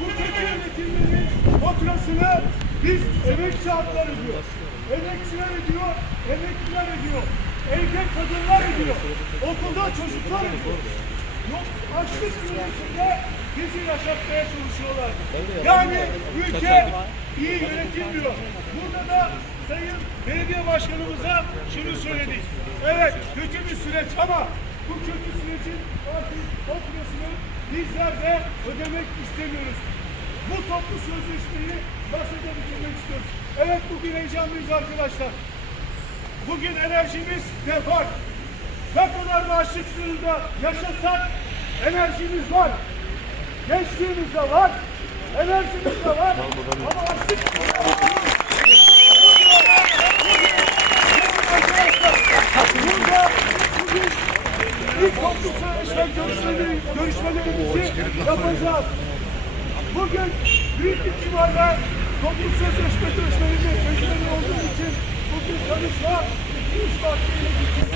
Bu kötü yönetimlerin faturasını biz emekçi halklar ödüyor. Emekçiler ödüyor, emekliler ödüyor. Evde kadınlar ödüyor. Okulda çocuklar ödüyor. Yok, açlık sınırında bizi yaşatmaya çalışıyorlar. Yani ülke iyi yönetilmiyor. Burada da Sayın Belediye Başkanımıza şunu söyledik. Evet kötü bir süreç ama bu kötü sürecin artık bizler de ödemek istemiyoruz. Bu toplu sözleşmeyi nasıl bitirmek istiyoruz. Evet bugün heyecanlıyız arkadaşlar. Bugün enerjimiz defar. Ne kadar da açlık sınırında yaşasak enerjimiz var. Gençliğimiz de var. Enerjimiz de var. Ama açlık Burada bugün sözleşme görüşmeleri, görüşmelerimizi yapacağız. Bugün büyük ihtimalle toplu sözleşme görüşmelerinde tecrübeli olduğu için bugün konuşma 2-3 dakikayla bitireceğiz.